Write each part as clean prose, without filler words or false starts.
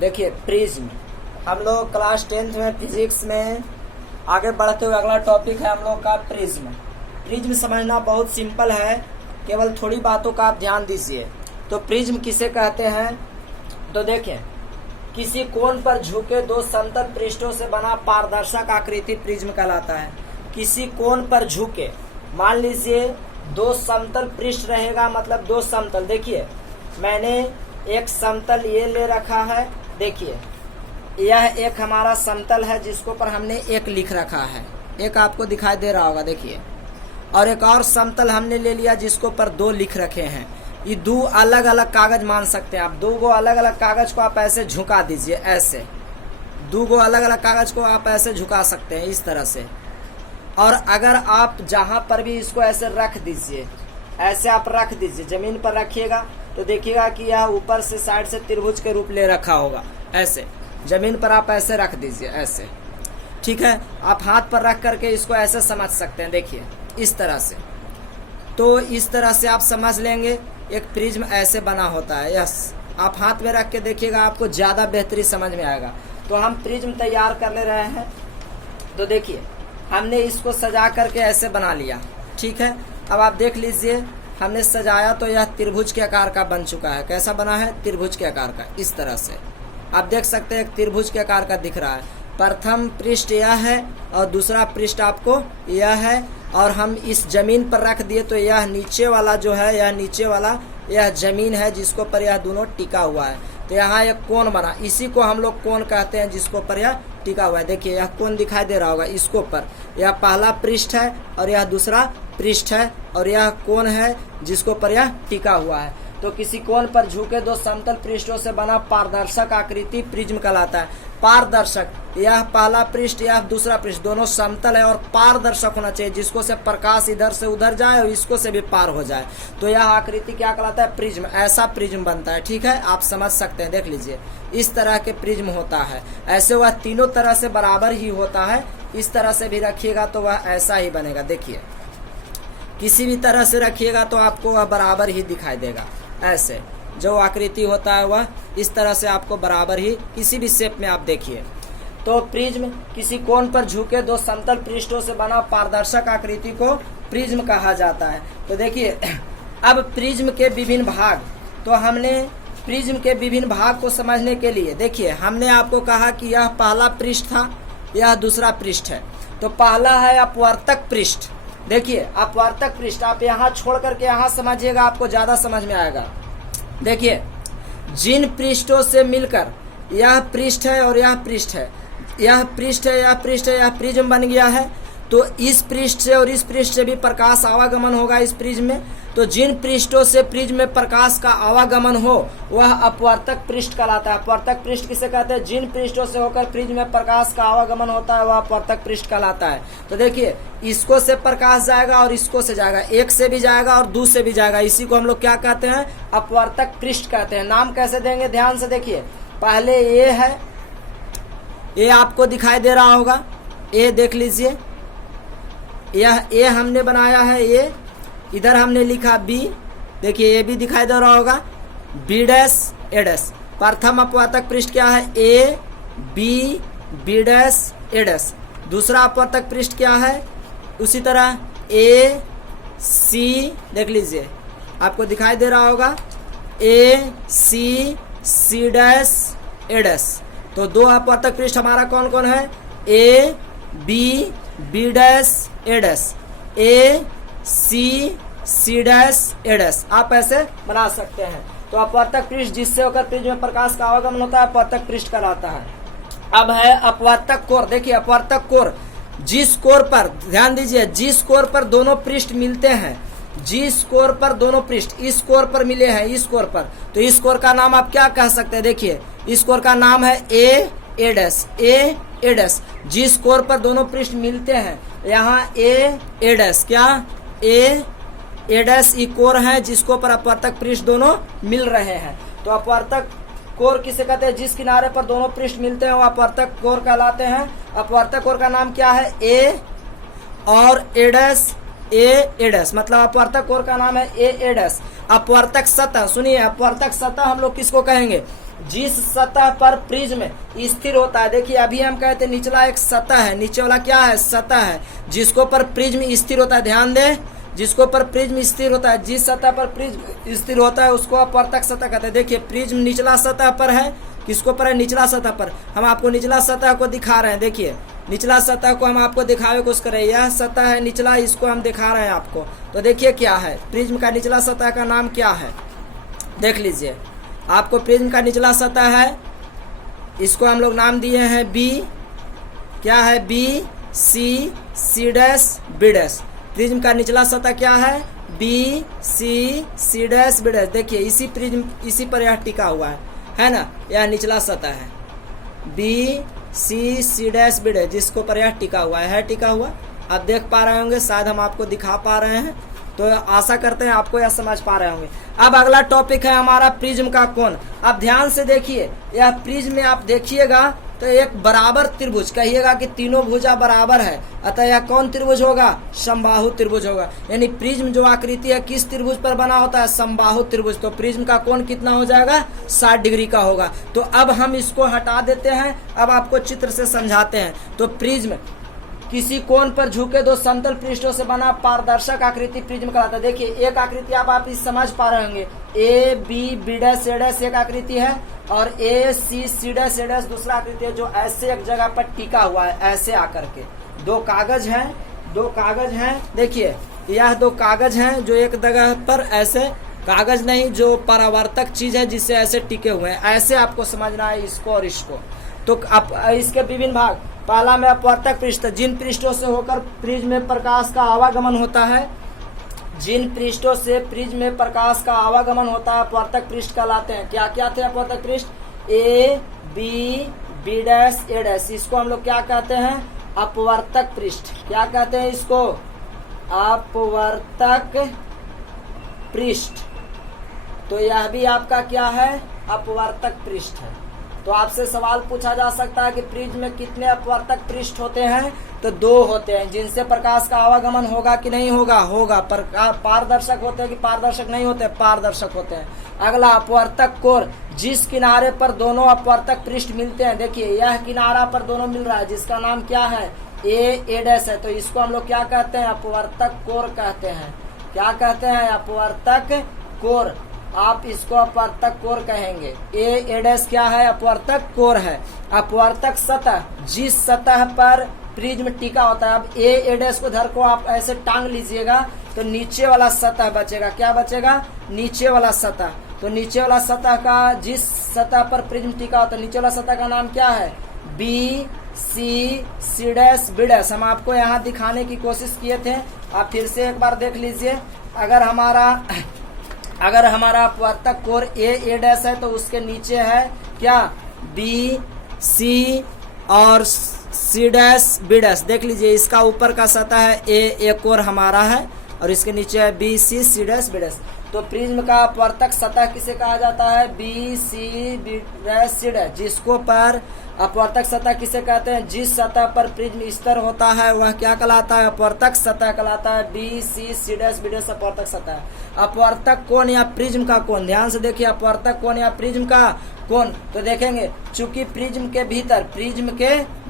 देखिए प्रिज्म, हम लोग क्लास 10th में फिजिक्स में आगे बढ़ते हुए अगला टॉपिक है हम लोग का प्रिज्म। प्रिज्म समझना बहुत सिंपल है, केवल थोड़ी बातों का आप ध्यान दीजिए। तो प्रिज्म किसे कहते हैं, तो देखें, किसी कोण पर झुके दो समतल पृष्ठों से बना पारदर्शक आकृति प्रिज्म कहलाता है। किसी कोण पर झुके, मान लीजिए दो समतल पृष्ठ रहेगा, मतलब दो समतल। देखिए मैंने एक समतल ये ले रखा है, देखिए यह एक हमारा समतल है जिसको पर हमने एक लिख रखा है, एक आपको दिखाई दे रहा होगा देखिए, और एक और समतल हमने ले लिया जिसको पर दो लिख रखे हैं। ये दो अलग अलग कागज मान सकते हैं आप, दो गो अलग अलग कागज को आप ऐसे झुका दीजिए, ऐसे दो गो अलग अलग कागज को आप ऐसे झुका सकते हैं इस तरह से। और अगर आप जहां पर भी इसको ऐसे रख दीजिए, ऐसे आप रख दीजिए, जमीन पर रखिएगा तो देखिएगा कि यह ऊपर से साइड से त्रिभुज के रूप ले रखा होगा। ऐसे जमीन पर आप ऐसे रख दीजिए, ऐसे, ठीक है। आप हाथ पर रख करके इसको ऐसे समझ सकते हैं, देखिए इस तरह से। तो इस तरह से आप समझ लेंगे एक प्रिज्म ऐसे बना होता है। यस, आप हाथ में रख के देखिएगा, आपको ज़्यादा बेहतरीन समझ में आएगा। तो हम प्रिज्म तैयार कर ले रहे हैं। तो देखिए हमने इसको सजा करके ऐसे बना लिया, ठीक है। अब आप देख लीजिए, हमने सजाया तो यह त्रिभुज के आकार का बन चुका है। कैसा बना है, त्रिभुज के आकार का, इस तरह से आप देख सकते हैं एक त्रिभुज के आकार का दिख रहा है। प्रथम पृष्ठ यह है और दूसरा पृष्ठ आपको यह है, और हम इस जमीन पर रख दिए तो यह नीचे वाला जो है, यह नीचे वाला यह जमीन है जिसको पर यह दोनों टिका हुआ है। तो यहाँ एक कोण बना, इसी को हम लोग कोण कहते हैं जिसको पर यह टिका हुआ है। देखिए यह कोण दिखाई दे रहा होगा, इसको पर यह पहला पृष्ठ है और यह दूसरा पृष्ठ है, और यह कोण है जिसको पर यह टिका हुआ है। तो किसी कोण पर झुके दो समतल पृष्ठों से बना पारदर्शक आकृति प्रिज्म कहलाता है। पारदर्शक, यह पहला पृष्ठ यह दूसरा पृष्ठ दोनों समतल है और पारदर्शक होना चाहिए, जिसको से प्रकाश इधर से उधर जाए और इसको से भी पार हो जाए। तो यह आकृति क्या कहलाता है, प्रिज्म। ऐसा प्रिज्म बनता है, ठीक है, आप समझ सकते हैं। देख लीजिए इस तरह के प्रिज्म होता है। ऐसे वह तीनों तरह से बराबर ही होता है। इस तरह से भी रखिएगा तो वह ऐसा ही बनेगा। देखिए किसी भी तरह से रखिएगा तो आपको वह बराबर ही दिखाई देगा। ऐसे जो आकृति होता है वह इस तरह से आपको बराबर ही किसी भी शेप में आप देखिए। तो प्रिज्म किसी कोण पर झुके दो समतल पृष्ठों से बना पारदर्शक आकृति को प्रिज्म कहा जाता है। तो देखिए अब प्रिज्म के विभिन्न भाग, तो हमने प्रिज्म के विभिन्न भाग को समझने के लिए देखिए हमने आपको कहा कि यह पहला पृष्ठ था, यह दूसरा पृष्ठ है। तो पहला है अपवर्तक पृष्ठ। देखिए अपवर्तक पृष्ठ आप यहाँ छोड़ करके यहाँ समझिएगा, आपको ज्यादा समझ में आएगा। देखिए जिन पृष्ठों से मिलकर यह पृष्ठ है और यह पृष्ठ है, यह पृष्ठ है, यह पृष्ठ है, यह प्रिज्म बन गया है। तो इस पृष्ठ से और इस पृष्ठ से भी प्रकाश आवागमन होगा इस प्रिज्म में। तो जिन पृष्ठों से प्रिज्म में प्रकाश का आवागमन हो वह अपवर्तक पृष्ठ कहलाता है। अपवर्तक पृष्ठ किसे कहते हैं, जिन पृष्ठों से होकर प्रिज्म में प्रकाश का आवागमन होता है वह अपवर्तक पृष्ठ कहलाता है। तो देखिए इसको से प्रकाश जाएगा और इसको से जाएगा, एक से भी जाएगा और दो से भी जाएगा, इसी को हम लोग क्या कहते हैं, अपवर्तक पृष्ठ कहते हैं। नाम कैसे देंगे, ध्यान से देखिए। पहले ए है, ए आपको दिखाई दे रहा होगा, ए देख लीजिए, यह ए हमने बनाया है, ए इधर हमने लिखा बी, देखिए ए भी दिखाई दे रहा होगा, बी डैश ए डैश। प्रथम अपवर्तक पृष्ठ क्या है, A B B dash A dash. दूसरा अपवर्तक पृष्ठ क्या है, उसी तरह ए सी, देख लीजिए आपको दिखाई दे रहा होगा, ए C C dash A dash. तो दो अपवर्तक पृष्ठ हमारा कौन कौन है, A B B dash A dash, A C C dash A dash. आप ऐसे बना सकते हैं। तो अपवर्तक पृष्ठ जिससे होकर प्रिज्म में प्रकाश का आवागमन होता है अपवर्तक पृष्ठ कहलाता है। अब है अपवर्तक कोर। देखिए अपवर्तक कोर, जिस कोर पर, ध्यान दीजिए, जिस कोर पर दोनों पृष्ठ मिलते हैं, जिस कोर पर दोनों पृष्ठ इस कोर पर मिले हैं, इस कोर पर, तो इस कोर का नाम आप क्या कह सकते हैं, देखिए इस कोर का नाम है ए ए डैश, ए ए डैश। जिस कोर पर दोनों पृष्ठ मिलते हैं, यहाँ ए ए डैश, क्या ए ए डैश ई कोर है जिसको पर अपवर्तक पृष्ठ दोनों मिल रहे हैं। तो अपवर्तक कोर किसे कहते हैं, जिस किनारे पर दोनों पृष्ठ मिलते हैं वो अपवर्तक कोर कहलाते हैं। अपवर्तक कोर का नाम क्या है, ए और ए डैश, ए डैश, मतलब अपवर्तक कोर का नाम है ए डैश। अपवर्तक सतह, सुनिए अपवर्तक सतह हम लोग किसको कहेंगे, जिस सतह पर प्रिज्म स्थिर होता है, देखिए अभी हम कहते हैं निचला एक सतह है, नीचे वाला क्या है, सतह है, जिसको पर प्रिज्म स्थिर होता है, ध्यान दें, जिसको पर प्रिज्म स्थिर होता है, जिस सतह पर प्रिज्म स्थिर होता है उसको अपवर्तक सतह कहते हैं। देखिए प्रिज्म निचला सतह पर है, किसको पर है, निचला सतह पर। हम आपको निचला सतह को दिखा रहे हैं, देखिए निचला सतह को हम आपको दिखावे कोशिश कर रहे हैं, यह सतह है निचला, इसको हम दिखा रहे हैं आपको। तो देखिए क्या है, प्रिज्म का निचला सतह का नाम क्या है, देख लीजिए, आपको प्रिज्म का निचला सतह है, इसको हम लोग नाम दिए हैं बी, क्या है, B C C dash B dash. Prism का निचला सतह क्या है, B C dash B dash. देखिए इसी प्रिज्म, इसी पर यह टिका हुआ है ना, यह निचला सतह है, B C dash B dash, जिसको पर यह टिका हुआ है टिका हुआ। आप देख पा रहे होंगे, शायद हम आपको दिखा पा रहे हैं, तो आशा करते हैं आपको यह समझ पा रहे होंगे। अब अगला टॉपिक है हमारा प्रिज्म का कोण। अब ध्यान से देखिए, यह प्रिज्म में आप देखिएगा तो एक बराबर त्रिभुज, कहिएगा कि तीनों भुजा बराबर है, अतः यह कौन त्रिभुज होगा, समबाहु त्रिभुज होगा। यानी प्रिज्म जो आकृति है किस त्रिभुज पर बना होता है, समबाहु त्रिभुज। तो प्रिज्म का कोण कितना हो जाएगा, 60 डिग्री का होगा। तो अब हम इसको हटा देते हैं, अब आपको चित्र से समझाते हैं। तो प्रिज्म किसी कोण पर झुके दो समतल पृष्ठों से बना पारदर्शक आकृति प्रिज्म कहलाता है। देखिए एक आकृति आप इस समझ पा रहे होंगे, A B B dash A dash एक आकृति है, और ए सी डैश ए डैश दूसरा आकृति है, जो ऐसे एक जगह पर टिका हुआ है, ऐसे आकर के। दो कागज हैं, देखिए यह दो कागज हैं जो एक जगह पर ऐसे, कागज नहीं जो परावर्तक चीज है जिससे ऐसे टिके हुए हैं, ऐसे आपको समझना है इसको और इसको। तो आप इसके विभिन्न भाग, पहला में अपवर्तक पृष्ठ, जिन पृष्ठों से होकर प्रिज्म में प्रकाश का आवागमन होता है, जिन पृष्ठों से प्रिज्म में प्रकाश का आवागमन होता है अपवर्तक पृष्ठ कहलाते हैं। क्या क्या थे अपवर्तक पृष्ठ, A B B dash A dash, इसको हम लोग क्या कहते हैं, अपवर्तक पृष्ठ। क्या कहते हैं इसको, अपवर्तक पृष्ठ। तो यह भी आपका क्या है, अपवर्तक पृष्ठ है। तो आपसे सवाल पूछा जा सकता है कि प्रिज्म में कितने अपवर्तक पृष्ठ होते हैं, तो 2 होते हैं, जिनसे प्रकाश का आवागमन होगा कि नहीं होगा, होगा। पारदर्शक होते हैं कि पारदर्शक नहीं होते, पारदर्शक होते हैं। अगला अपवर्तक कोण, जिस किनारे पर दोनों अपवर्तक पृष्ठ मिलते हैं, देखिए यह किनारा पर दोनों मिल रहा है, जिसका नाम क्या है, ए डैश है, तो इसको हम लोग क्या कहते हैं, अपवर्तक कोण कहते हैं। क्या कहते हैं, अपवर्तक कोण। आप इसको अपवर्तक कोण कहेंगे। ए डैश क्या है, अपवर्तक कोण है। अपवर्तक सतह, जिस सतह पर प्रिज्म टिका होता है। अब ए डैश को धर को आप ऐसे टांग लीजिएगा तो नीचे वाला सतह बचेगा, क्या बचेगा, नीचे वाला सतह। तो नीचे वाला सतह का, जिस सतह पर प्रिज्म टिका होता है, नीचे वाला सतह का नाम क्या है, B C dash B dash. हम आपको यहाँ दिखाने की कोशिश किए थे, आप फिर से एक बार देख लीजिए। अगर हमारा अपवर्तक कोण ए डैश है तो उसके नीचे है क्या, बी सी और सी डैश बी डैश। देख लीजिए इसका ऊपर का सतह है ए कोण हमारा है, और इसके नीचे है B C dash B dash. तो प्रिज्म का अपवर्तक सतह किसे कहा जाता है, B C B dash C dash. जिसको पर अपवर्तक सतह किसे कहते हैं, जिस सतह पर प्रिज्म स्तर होता है वह क्या कहलाता है, अपवर्तक सतह कहलाता है। B C dash B dash अपवर्तक सतह। अपवर्तक कोण या प्रिज्म का कोण, ध्यान से देखिए, अपवर्तक कोण या प्रिज्म का कोण। तो देखेंगे चूंकि प्रिज्म के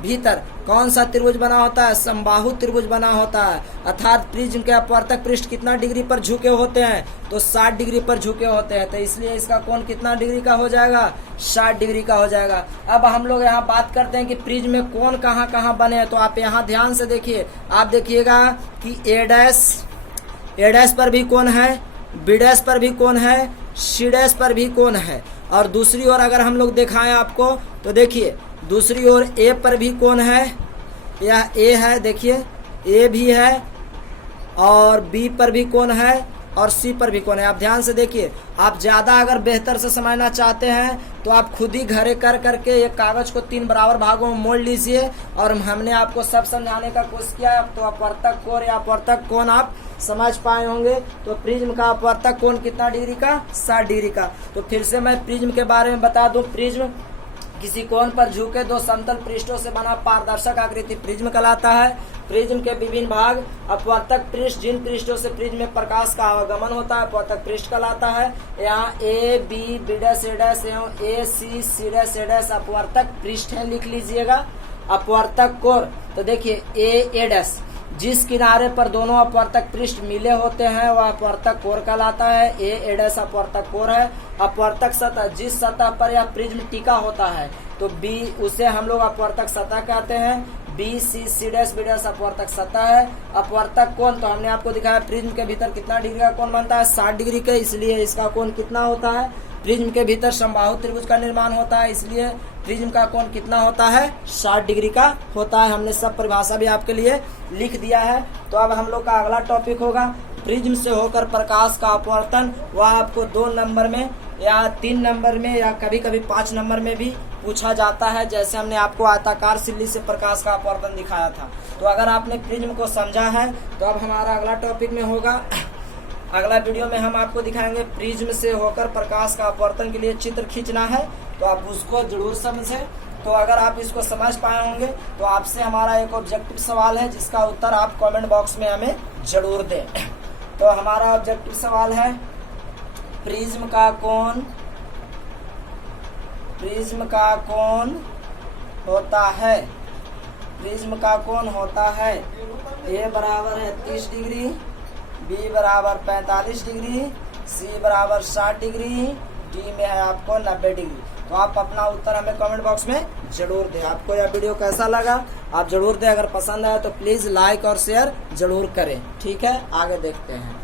भीतर कौन सा त्रिभुज बना होता है, समबाहु त्रिभुज बना होता है। अर्थात प्रिज्म के अपवर्तक पृष्ठ कितना डिग्री पर झुके होते हैं, तो 60 डिग्री पर झुके होते हैं। तो इसलिए इसका कोण कितना डिग्री का हो जाएगा, 60 डिग्री का हो जाएगा। अब हम लोग यहाँ बात करते हैं कि प्रिज्म में कोण कहाँ कहाँ बने हैं। तो आप यहाँ ध्यान से देखिए, आप देखिएगा कि ए डैश पर भी कोण है, बी डैश पर भी कोण है, सी डैश पर भी कोण है। और दूसरी ओर अगर हम लोग दिखाएं आपको तो देखिए दूसरी ओर ए पर भी कोण है, यह ए है, देखिए ए भी है, और बी पर भी कोण है, और सी पर भी कोण है। आप ध्यान से देखिए, आप ज़्यादा अगर बेहतर से समझना चाहते हैं तो आप खुद ही घरे कर करके एक कागज को 3 बराबर भागों में मोड़ लीजिए, और हमने आपको सब समझाने का कोशिश किया। तो अपवर्तक कोण या अपवर्तक कोण आप समझ पाए होंगे। तो प्रिज्म का अपवर्तक कोण कितना डिग्री का, 60 डिग्री का। तो फिर से मैं प्रिज्म के बारे में बता दूं, प्रिज्म किसी कोण पर झुके दो समतल पृष्ठों से बना पारदर्शक आकृति प्रिज्म कहलाता है। प्रिज्म के विभिन्न भाग, अपवर्तक पृष्ठ, जिन पृष्ठों से प्रिज्म में प्रकाश का आवागमन होता है अपवर्तक पृष्ठ कहलाता है। यहाँ A B B dash A dash एवं A C C dash A dash अपवर्तक पृष्ठ है, लिख लीजिएगा। अपवर्तक कोर, तो देखिए ए डैश, जिस किनारे पर दोनों अपवर्तक पृष्ठ मिले होते हैं वह अपवर्तक कोर कहलाता है। ए डैश अपवर्तक कोर है। अपवर्तक सतह, जिस सतह पर यह प्रिज्म टिका होता है तो बी, उसे हम लोग अपवर्तक सतह कहते हैं। B C C dash B dash अपवर्तक सतह है। अपवर्तक कोण, तो हमने आपको दिखाया प्रिज्म के भीतर कितना डिग्री का कोण बनता है, 60 डिग्री के, इसलिए इसका कोण कितना होता है। प्रिज्म के भीतर समबाहु त्रिभुज का निर्माण होता है, इसलिए प्रिज्म का कोण कितना होता है, 60 डिग्री का होता है। हमने सब परिभाषा भी आपके लिए लिख दिया है। तो अब हम लोग का अगला टॉपिक होगा प्रिज्म से होकर प्रकाश का अपवर्तन। वह आपको 2 नंबर में या 3 नंबर में या कभी कभी 5 नंबर में भी पूछा जाता है, जैसे हमने आपको आयताकार सिल्ली से प्रकाश का अपवर्तन दिखाया था। तो अगर आपने प्रिज्म को समझा है तो अब हमारा अगला टॉपिक में होगा, अगला वीडियो में हम आपको दिखाएंगे प्रिज्म से होकर प्रकाश का अपवर्तन के लिए चित्र खींचना है, तो आप उसको जरूर समझें। तो अगर आप इसको समझ पाए होंगे तो आपसे हमारा एक ऑब्जेक्टिव सवाल है जिसका उत्तर आप कमेंट बॉक्स में हमें जरूर दें। तो हमारा ऑब्जेक्टिव सवाल है प्रिज्म का कोण होता है, प्रिज्म का कोण होता है ए बराबर है 30 डिग्री, बी बराबर 45 डिग्री, सी बराबर 60 डिग्री, डी में है आपको 90 डिग्री। तो आप अपना उत्तर हमें कमेंट बॉक्स में जरूर दें। आपको यह वीडियो कैसा लगा आप जरूर दें। अगर पसंद आया तो प्लीज लाइक और शेयर जरूर करें। ठीक है, आगे देखते हैं।